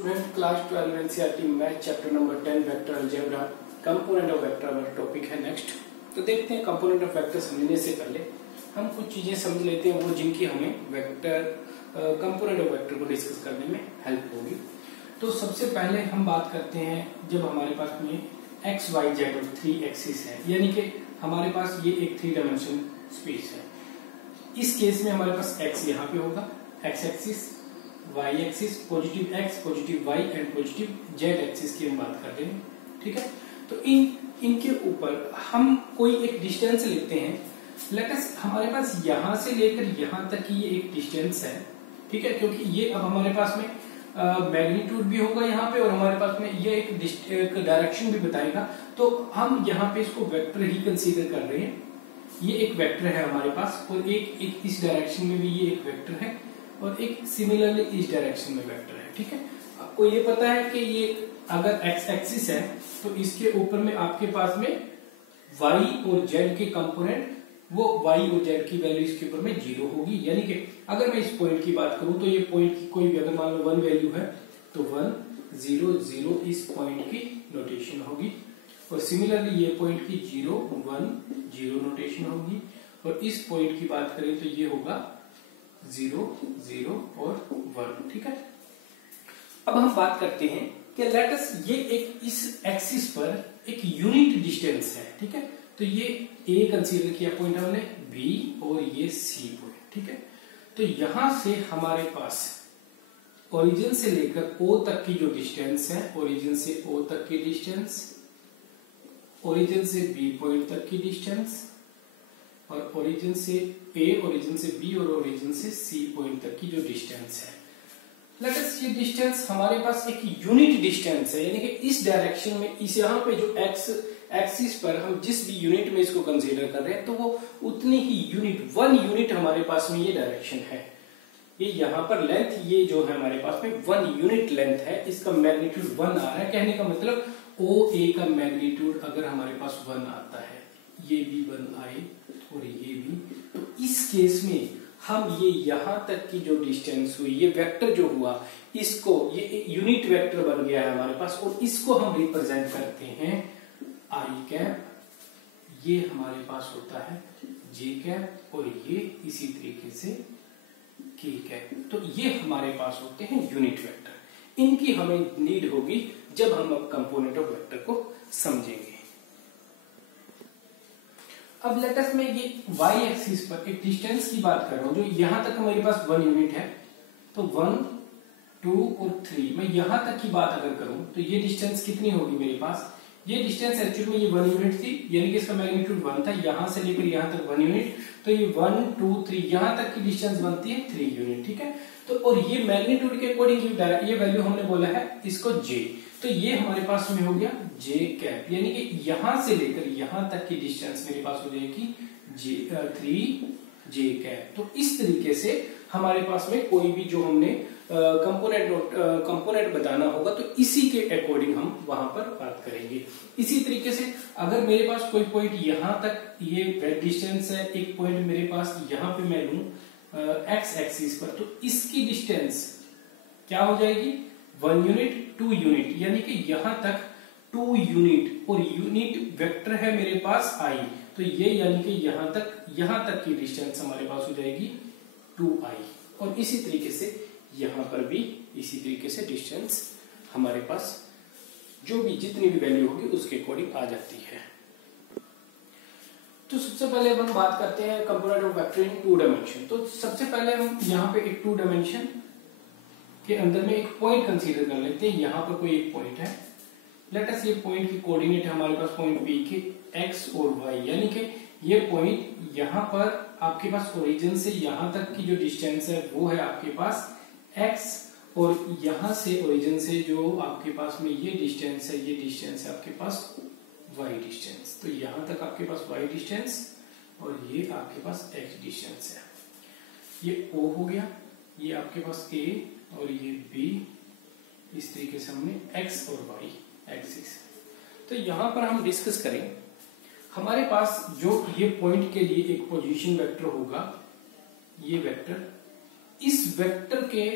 Student class 12 NCERT math chapter number 10 vector algebra component of vector वाला topic है next. तो देखते हैं कंपोनेंट ऑफ वेक्टर समझने से पहले हम कुछ चीजें समझ लेते हैं वो जिनकी हमें वेक्टर कंपोनेंट ऑफ वेक्टर को डिस्कस करने में हेल्प होगी। तो सबसे पहले हम बात करते हैं जब हमारे पास में एक्स वाई जेड और 3 एक्सिस है, यानी कि हमारे पास ये एक 3 डायमेंशन स्पेस है। इस केस में हमारे पास एक्स यहाँ पे होगा, x axis, y axis, positive x, positive y and positive z axis की हम बात कर रहे हैं। ठीक है, तो इनके ऊपर हम कोई एक डिस्टेंस लेते हैं। लेट अस हमारे पास यहां से लेकर यहां तक की ये एक डिस्टेंस है। ठीक है, क्योंकि ये अब हमारे पास में मैग्नीट्यूड भी होगा यहाँ पे और हमारे पास में ये एक डायरेक्शन भी बताएगा। तो हम यहाँ पे इसको वेक्टर ही कंसीडर कर रहे हैं। ये एक वेक्टर है हमारे पास और एक इस डायरेक्शन में भी ये एक वेक्टर है और एक सिमिलरली इस डायरेक्शन में वेक्टर है। ठीक है, आपको ये पता है कि ये अगर एक्स एक्सिस है तो इसके ऊपर में आपके पास में वाई और जेड के कंपोनेंट, वो वाई और जेड की वैल्यू इसके ऊपर में 0 होगी। यानी कि अगर मैं इस पॉइंट की बात करूं तो ये पॉइंट की कोई भी अगर मान लो 1 वैल्यू है तो 1 0 0 इस पॉइंट की नोटेशन होगी और सिमिलरली ये पॉइंट की 0 1 0 नोटेशन होगी और इस पॉइंट की बात करें तो ये होगा 0 0 और 1। ठीक है, अब हम बात करते हैं कि लेट अस ये एक इस एक्सिस पर एक यूनिट डिस्टेंस है। ठीक है, तो ये ए कंसीडर किया पॉइंट हमने, बी और ये सी पॉइंट। ठीक है, तो यहां से हमारे पास ओरिजिन से लेकर ओ तक की जो डिस्टेंस है, ओरिजिन से ओ तक की डिस्टेंस, ओरिजिन से बी पॉइंट तक की डिस्टेंस और ओरिजिन से ए, ओरिजिन से बी और ओरिजिन से सी पॉइंट तक की जो डिस्टेंस है। लेट अस ये डिस्टेंस हमारे पास एक यूनिट डिस्टेंस है, यानी कि इस डायरेक्शन में इस यहाँ पे जो एक्स एक्सिस पर हम जिस भी यूनिट में इसको कंसीडर कर रहे हैं तो वो उतनी ही यूनिट 1 यूनिट हमारे पास में ये डायरेक्शन है। ये यहाँ पर लेंथ ये जो है हमारे पास में 1 यूनिट लेंथ है, इसका मैग्नीट्यूड 1 आ रहा है। कहने का मतलब ओ ए का मैग्नीट्यूड अगर हमारे पास 1 आता है, ये भी 1 आए और ये भी, तो इस केस में हम ये यहां तक की जो डिस्टेंस हुई, ये वेक्टर जो हुआ, इसको ये यूनिट वेक्टर बन गया है हमारे पास और इसको हम रिप्रेजेंट करते हैं आई कैप, ये हमारे पास होता है जे कैप और ये इसी तरीके से के कैप। तो ये हमारे पास होते हैं यूनिट वेक्टर। इनकी हमें नीड होगी जब हम अब कंपोनेंट ऑफ वेक्टर को समझेंगे। अब लेट अस मैं ये y एक्सिस पर एक डिस्टेंस की बात कर रहा हूं, जो यहां तक मेरे पास 1 यूनिट है। तो 1 2 और 3 मैं यहां तक की बात अगर करूं तो ये डिस्टेंस कितनी होगी मेरे पास? ये डिस्टेंस एक्चुअली में ये 1 यूनिट थी, यानी कि इसका मैग्नीट्यूड 1 था। यहां से लेकर यहां तक 1 यूनिट, तो ये 1 2 3 यहां तक की डिस्टेंस बनती है 3 यूनिट। ठीक है, तो और ये मैग्नीट्यूड के अकॉर्डिंग ये वैल्यू हमने बोला है इसको j, तो ये हमारे पास में हो गया j कैप, यानी कि यहां से लेकर यहां तक की डिस्टेंस मेरे पास हो जाएगी 3 j कैप। तो इस तरीके से हमारे पास में कोई भी जो हमने कंपोनेंट बताना होगा तो इसी के अकॉर्डिंग हम वहां पर बात करेंगे। इसी तरीके से अगर मेरे पास कोई पॉइंट यहां तक ये डिस्टेंस है, एक पॉइंट मेरे पास यहां पे मैं लूं एक्स एक्सिस पर, तो इसकी डिस्टेंस क्या हो जाएगी? 1 यूनिट 2 यूनिट, यानी कि यहां तक 2 यूनिट और यूनिट वेक्टर है मेरे पास आई, तो ये यानी कि यहां तक की डिस्टेंस हमारे पास हो जाएगी 2i और इसी तरीके से यहां पर भी इसी तरीके से डिस्टेंस हमारे पास जो भी जितनी भी वैल्यू होगी उसके अकॉर्डिंग आ जाती है। तो सबसे पहले हम बात करते हैं component of vector in 2 dimension. तो सबसे पहले हम यहाँ पे एक 2 डायमेंशन के अंदर में एक पॉइंट कंसीडर कर लेते हैं। यहाँ पर कोई एक पॉइंट है, लेट अस ये पॉइंट की कोऑर्डिनेट है हमारे पास पॉइंट P के x और y, यानी कि ये पॉइंट यहाँ पर आपके पास ओरिजिन से यहाँ तक की जो डिस्टेंस है वो है आपके पास x और यहाँ से ओरिजिन से जो आपके पास में ये डिस्टेंस है, ये डिस्टेंस है आपके पास y डिस्टेंस। तो यहाँ तक आपके पास y डिस्टेंस और ये आपके पास x डिस्टेंस है। ये O हो गया, ये आपके पास A और ये B, इस तरीके से हमने x और y एक्सिस। तो यहाँ पर हम डिस्कस करें, हमारे पास जो ये पॉइंट के लिए एक पोजीशन वेक्टर होगा, ये वेक्टर, इस वेक्टर के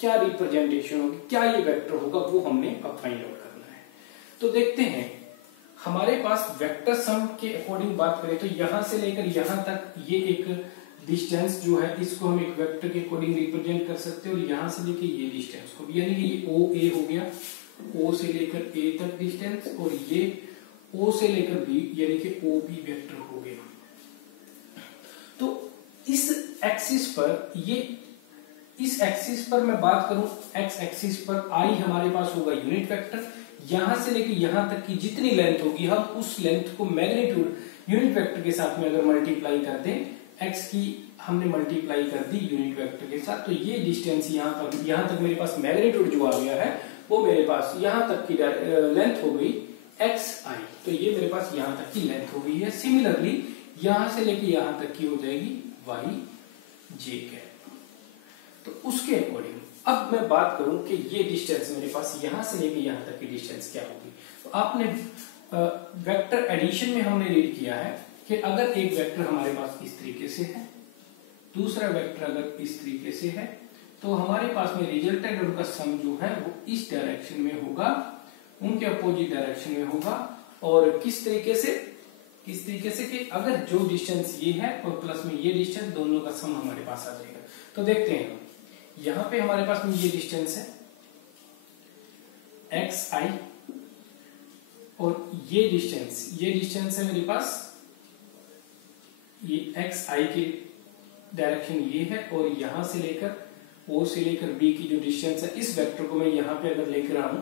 क्या रिप्रेजेंटेशन होगी, क्या ये वेक्टर होगा, वो हमने अब फाइंड आउट करना है। तो देखते हैं हमारे पास वेक्टर सम के अकॉर्डिंग बात करें तो यहां से लेकर यहां तक ये एक डिस्टेंस जो है इसको हम एक वेक्टर के अकॉर्डिंग रिप्रेजेंट कर सकते हैं, और यहां से लेकर ये डिस्टेंस को, यानी कि ये ओ ए हो गया, ओ से लेकर ए तक डिस्टेंस, और ये ओ से लेकर बी यानी कि ओ बी वेक्टर हो गया। तो इस एक्सिस पर इस एक्सिस पर मैं बात करूं, एक्स एक्सिस पर आई हमारे पास होगा यूनिट वेक्टर, यहां से लेकर यहां तक की जितनी लेंथ होगी हम उस लेंथ को मैग्नीट्यूड यूनिट वेक्टर के साथ में अगर मल्टीप्लाई कर दें, एक्स की हमने मल्टीप्लाई कर दी यूनिट वेक्टर के साथ, तो ये डिस्टेंस यहां तक मेरे पास मैग्नीट्यूड जो आ गया है वो मेरे पास यहां तक की लेंथ हो गई एक्स आई, तो ये मेरे पास यहां तक की लेंथ हो गई है। सिमिलरली यहां से लेकर यहां तक की हो जाएगी वाई जे कैप। तो उसके अकॉर्डिंग अब मैं बात करूं कि ये डिस्टेंस मेरे पास यहां से लेकर यहां तक की डिस्टेंस क्या होगी। तो आपने वेक्टर एडिशन में हमने रीड किया है कि अगर एक वेक्टर हमारे पास इस तरीके से है, दूसरा वेक्टर अगर इस तरीके से है, तो हमारे पास में रिजल्टेंट उनका सम जो है वो इस डायरेक्शन में होगा, उनके अपोजिट डायरेक्शन में होगा। और किस तरीके से कि अगर जो डिस्टेंस ये है और प्लस में ये डिस्टेंस, दोनों का सम हमारे पास आ जाएगा। तो देखते हैं यहां पे हमारे पास में ये डिस्टेंस है एक्स आई, और ये डिस्टेंस है मेरे पास, ये एक्स आई की डायरेक्शन ये है, और यहां से लेकर ओ से लेकर बी की जो डिस्टेंस है, इस वेक्टर को मैं यहां पे अगर लेकर आऊं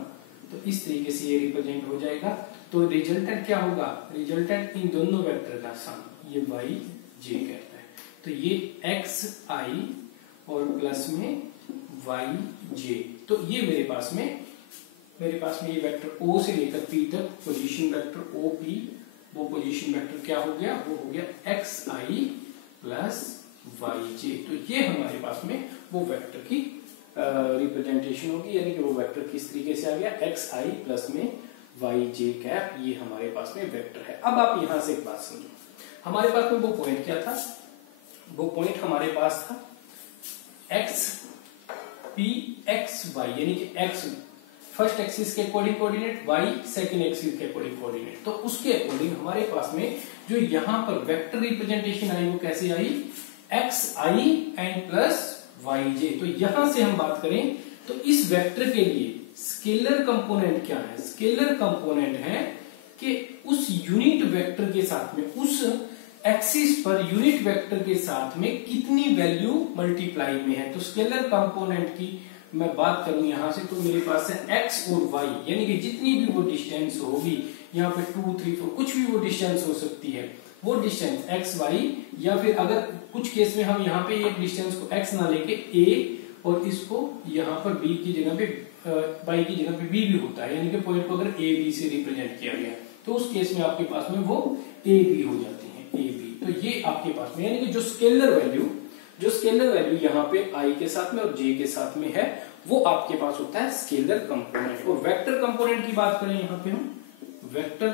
तो इस तरीके से ये रिप्रेजेंट हो जाएगा। तो रिजल्टेंट क्या होगा, रिजल्टेंट इन दोनों वेक्टर का सम, ये वाई जे कहता है। तो ये एक्स आई और प्लस में वाई जे, तो ये मेरे पास में ये वेक्टर ओ से लेकर पी तक पोजीशन वेक्टर ओ पी, वो पोजीशन वेक्टर क्या हो गया, वो हो गया एक्स आई प्लस वाई जे। तो ये हमारे पास में वो वेक्टर की रिप्रेजेंटेशन होगी, यानी कि वो वेक्टर किस तरीके से आ गया, एक्स आई प्लस में वाई जे कैप, ये हमारे पास में वेक्टर है। अब आप यहां से एक बात समझो, हमारे पास में वो पॉइंट क्या था, वो पॉइंट हमारे पास था एक्स पी एक्स वाई, यानी कि एक्स फर्स्ट एक्सिस के according coordinate, y second axis के अकॉर्डिंग कोऑर्डिनेट। तो उसके अकॉर्डिंग हमारे पास में जो यहां पर वेक्टर रिप्रेजेंटेशन आई वो कैसे आई, X I and plus Y J. तो यहां से हम बात करें तो इस वेक्टर के लिए स्केलर कंपोनेंट क्या है, स्केलर कंपोनेंट है कि उस यूनिट वेक्टर के साथ में, उस एक्सिस पर यूनिट वेक्टर के साथ में कितनी वैल्यू मल्टीप्लाई में है। तो स्केलर कंपोनेंट की मैं बात करूं यहां से, तो मेरे पास है एक्स और वाई, यानी कि जितनी भी वो डिस्टेंस होगी, यहाँ पे 2 3 4 कुछ भी वो डिस्टेंस हो सकती है, वो डिस्टेंस एक्स वाई, या फिर अगर कुछ केस में हम यहाँ पे एक डिस्टेंस को एक्स ना लेके ए और इसको यहाँ पर बी की जगह पे वाई की जगह पे बी भी होता है, यानी कि पॉइंट को अगर ए बी से रिप्रेजेंट किया गया तो उस केस में आपके पास में वो ए बी हो जाते हैं, ए बी। तो ये आपके पास में, यानी कि जो स्केलर वैल्यू यहाँ पे आई के साथ में और जे के साथ में है, वो आपके पास होता है स्केलर कंपोनेंट। और वेक्टर कंपोनेंट की बात करें यहाँ पे हम, वेक्टर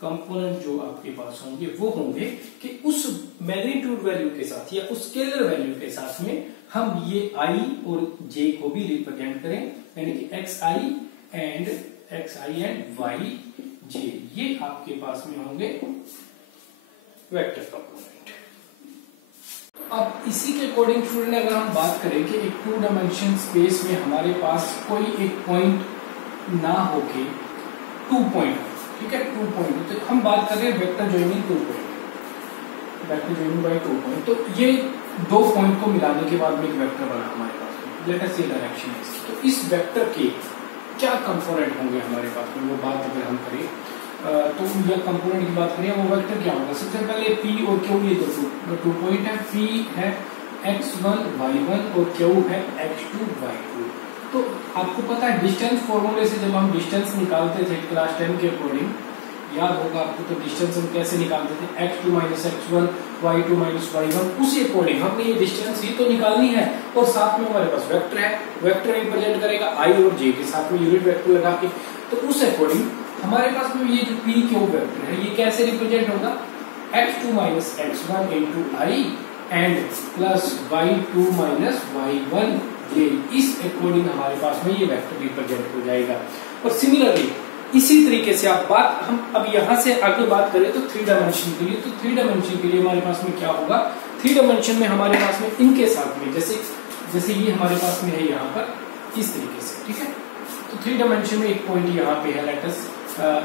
कंपोनेंट जो आपके पास होंगे वो होंगे कि उस मैग्नीट्यूड वैल्यू के साथ या उस स्केलर वैल्यू के साथ में हम ये आई और जे को भी रिप्रेजेंट करें, यानी कि एक्स आई एंड वाई जे, ये आपके पास में होंगे वेक्टर कंपोनेंट। अब इसी के अकॉर्डिंग स्टूडेंट अगर हम बात करें कि एक 2 डायमेंशन स्पेस में हमारे पास कोई एक पॉइंट ना होके 2 पॉइंट, ठीक है, 2 पॉइंट, तो हम बात कर रहे हैं vector joining 2 point, vector joining by 2 point. तो ये 2 पॉइंट को मिलाने के बाद में एक वेक्टर बना हमारे पास में, लेट अस से डायरेक्शन। तो इस वेक्टर के क्या कंपोनेंट होंगे हमारे पास में, वो बात अगर हम करें तो यह कंपोनेंट की बात करें, वो वेक्टर क्या होगा। सबसे पहले P और Q, ये 2 पॉइंट है, P है x1 y1 और Q है x2 y2। तो आपको पता है डिस्टेंस फॉर्मूले से जब हम डिस्टेंस निकालते थे क्लास 10 के अकॉर्डिंग, याद होगा आपको, तो डिस्टेंस हम कैसे निकालते थे, x2 minus x1 y2 minus y1, उसी अकॉर्डिंग हमने ये डिस्टेंस ही तो निकालनी है। और साथ में हमारे पास वेक्टर है, वेक्टर रिप्रेजेंट करेगा i और j के साथ में यूनिट वेक्टर लगा के। तो उस अकॉर्डिंग हमारे पास में ये जो p क्यू वेक्टर है ये कैसे रिप्रेजेंट होगा, x2 minus x1 into i and plus y2 minus y1 j, इस अकॉर्डिंग हमारे पास में ये वेक्टर रिप्रेजेंट हो जाएगा। और सिमिलरली इसी तरीके से आप बात हम अब यहां से आगे बात करें तो 3 डायमेंशन के लिए, तो 3 डायमेंशन के लिए हमारे पास में क्या होगा, 3 डायमेंशन में हमारे पास में इनके साथ में जैसे ये हमारे पास में है यहाँ पर इस तरीके से, ठीक है। तो 3 डायमेंशन में एक पॉइंट यहाँ पे है, लेट अस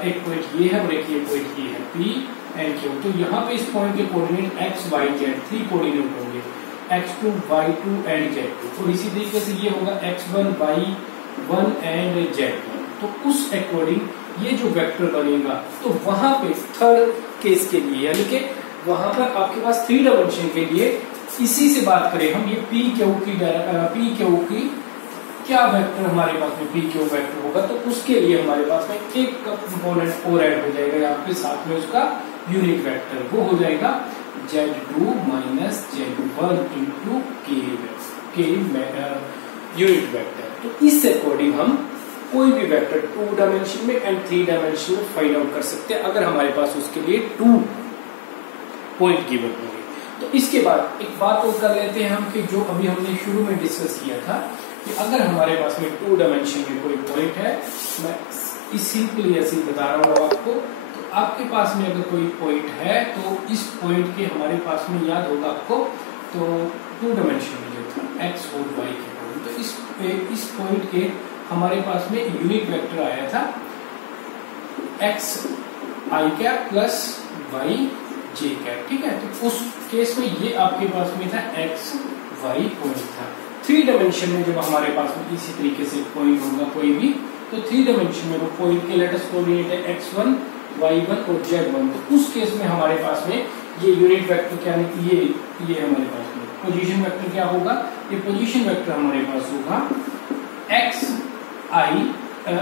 एक पॉइंट ये है और एक ये पॉइंट ये है, P एंड Q। तो यहाँ पे इस पॉइंट के coordinate x y z 3 coordinate होंगे, x2 y2 एंड z2। और इसी तरीके से ये होगा x1 y1 एंड z1। तो उस अकॉर्डिंग ये जो वेक्टर बनेगा, तो वहां पे थर्ड केस के लिए यानी कि वहां पर आपके पास 3 डायमेंशन के लिए इसी से बात करें हम, ये पी क्यू की क्या वेक्टर हमारे पास में पी क्यू वेक्टर होगा, तो उसके लिए हमारे पास में एक कंपोनेंट और ऐड हो जाएगा यहाँ पे साथ में उसका यूनिट वेक्टर, वो हो जाएगा z2 माइनस z1 इंटू के यूनिट वेक्टर। तो इस अकॉर्डिंग हम कोई भी वेक्टर 2 डायमेंशन में एंड 3 डायमेंशन में फाइंड आउट कर सकते हैं अगर हमारे पास उसके लिए 2 पॉइंट गिवन होंगे। तो इसके बाद एक बात और कर लेते हैं हम कि जो अभी हमने शुरू में डिस्कस किया था कि अगर हमारे पास में 2 डायमेंशन में कोई पॉइंट है, मैं सिंपली ऐसे ही बता रहा हूँ आपको, तो आपके पास में अगर कोई पॉइंट है तो इस पॉइंट के हमारे पास में याद होगा आपको, तो 2 डायमेंशन में जो था x और y के पॉइंट, तो इस पॉइंट के हमारे पास में यूनिट वेक्टर आया था x i cap plus y j cap, ठीक है। तो उस केस में ये आपके पास में था x y पॉइंट था। 3 डायमेंशन में जब हमारे पास में इसी तरीके से पॉइंट होगा कोई भी, तो 3 डायमेंशन में वो पॉइंट के लेटेस्ट कोऑर्डिनेट है x1 y1 और z1। तो उस केस में हमारे पास में ये यूनिट वेक्टर क्या ये हमारे पास में पोजीशन वेक्टर क्या होगा, ये पोजीशन वेक्टर हमारे पास होगा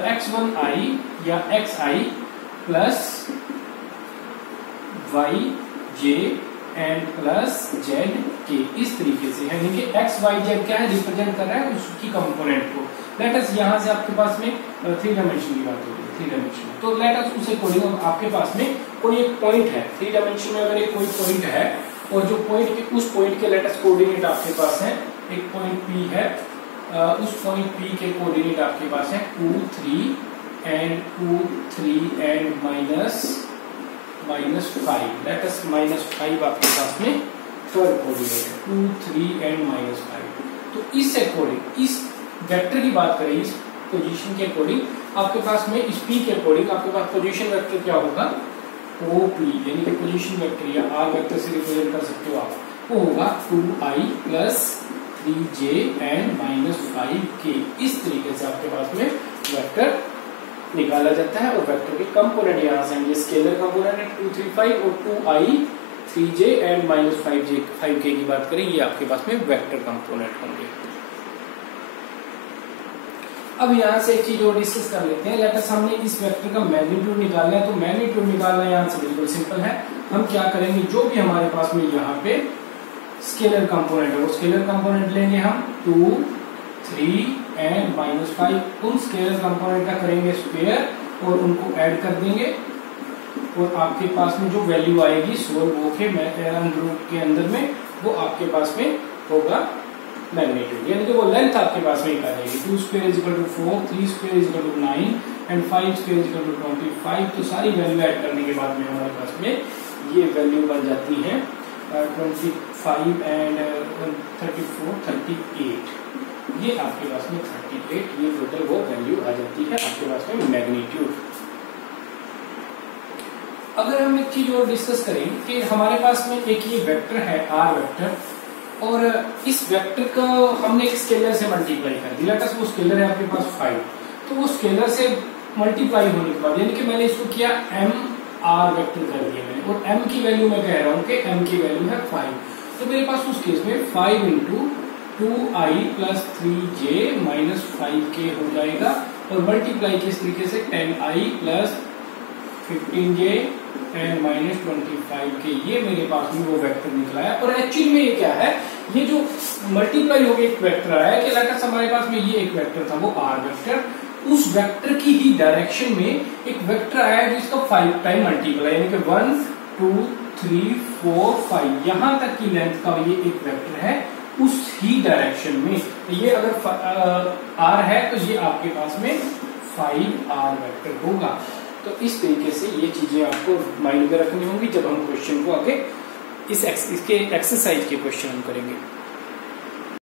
x1 i या xi plus y j and plus z k, इस तरीके से है। यानी कि x y z क्या है, रिप्रेजेंट कर रहा है उसकी कंपोनेंट को। लेट अस यहाँ से आपके पास में 3 डायमेंशन की बात हो रही है, 3 डायमेंशन, तो लेट अस उसे कोऑर्डिनेट आपके पास में कोई एक पॉइंट है 3 डायमेंशन में, अगर एक कोई पॉइंट है और जो पॉइंट के उस पॉइंट के लेट अस कोऑर्डिनेट आपके पास है, एक पॉइंट P है, उस पॉइंट P के कोऑर्डिनेट आपके पास है 2 3 एंड माइनस 5, लेट अस -5 आपके पास में थर्ड कोऑर्डिनेट है 2 3 एंड -5। तो इस अकॉर्डिंग इस वेक्टर की बात करें, इस पोजीशन के अकॉर्डिंग आपके पास में इस P के अकॉर्डिंग आपके पास पोजीशन वेक्टर क्या होगा, OP, यानी कि पोजीशन वेक्टर या R वेक्टर से रिप्रेजेंट कर सकते हो आप, वो होगा 2i plus 3j and -5k। इस तरीके से आपके पास में वेक्टर निकाला जाता है। और वेक्टर के कंपोनेंट यहाँ से ये स्केलर कंपोनेंट है 2 3 5 और 2i 3j एंड -5k की बात करें, ये आपके पास में वेक्टर कंपोनेंट होंगे। अब यहाँ से एक चीज और डिस्कस कर लेते हैं। लेट अस हमने इस वेक्टर का मैग्नीट्यूड निकालना है, तो मैग्नीट्यूड निकालना यहाँ से बिल्कुल सिंपल है। हम क्या करेंगे, जो भी हमारे पास में यहाँ पे स्केलर कंपोनेंट है वो स्केलर कंपोनेंट लेंगे हम 2 3 एंड -5, उन स्केलर कंपोनेंट का करेंगे स्क्वायर और उनको ऐड कर देंगे और आपके पास में जो वैल्यू आएगी सोल्व होके रूट के अंदर में, वो आपके पास में होगा मैग्नीट्यूड, यानी कि वो लेंथ आपके पास में आ जाएगी 2 square is equal to 4, 3 square is equal to 9 and 5 square is equal to 25। तो सारी वैल्यू ऐड करने के बाद में हमारे पास में ये वैल्यू बन जाती है 25 एंड 34 38, ये आपके पास में 38, ये टोटल वो वैल्यू आ जाती है आपके पास में मैग्नीट्यूड। अगर हम एक चीज और डिस्कस करें कि हमारे पास में एक ये वेक्टर है R वेक्टर, और इस वेक्टर को हमने एक स्केलर से मल्टीप्लाई कर दिया, लेट अस वो स्केलर है आपके पास 5, तो वो स्केलर से मल्टीप्लाई होने के बाद यानी कि मैंने इसको किया m R वेक्टर कर दिया मैंने, और m की वैल्यू मैं कह रहा हूँ कि m की वैल्यू है 5, तो मेरे पास उस केस में 5 into 2i plus 3j minus 5k हो जाएगा, और मल्टीप्लाई किस तरीके से 10i plus 15j and minus 25k, ये मेरे पास में वो वेक्टर निकला है। और एक्चुअली में ये क्या है, ये जो मल्टीप्लाई हो गया एक वेक्टर आया कि लेट हमारे पास में ये एक वेक्टर था वो R वेक्टर, उस वेक्टर की ही डायरेक्शन में एक वेक्टर आया जिसका 5 टाइम मल्टीप्लाई, यानी कि 1 2 3 4 5 यहां तक की लेंथ का ये एक वेक्टर है उस ही डायरेक्शन में। ये अगर r है तो ये आपके पास में 5r वेक्टर होगा। तो इस तरीके से ये चीजें आपको माइंड में रखनी होंगी जब हम क्वेश्चन को आगे इसके एक्सरसाइज के क्वेश्चन हम करेंगे।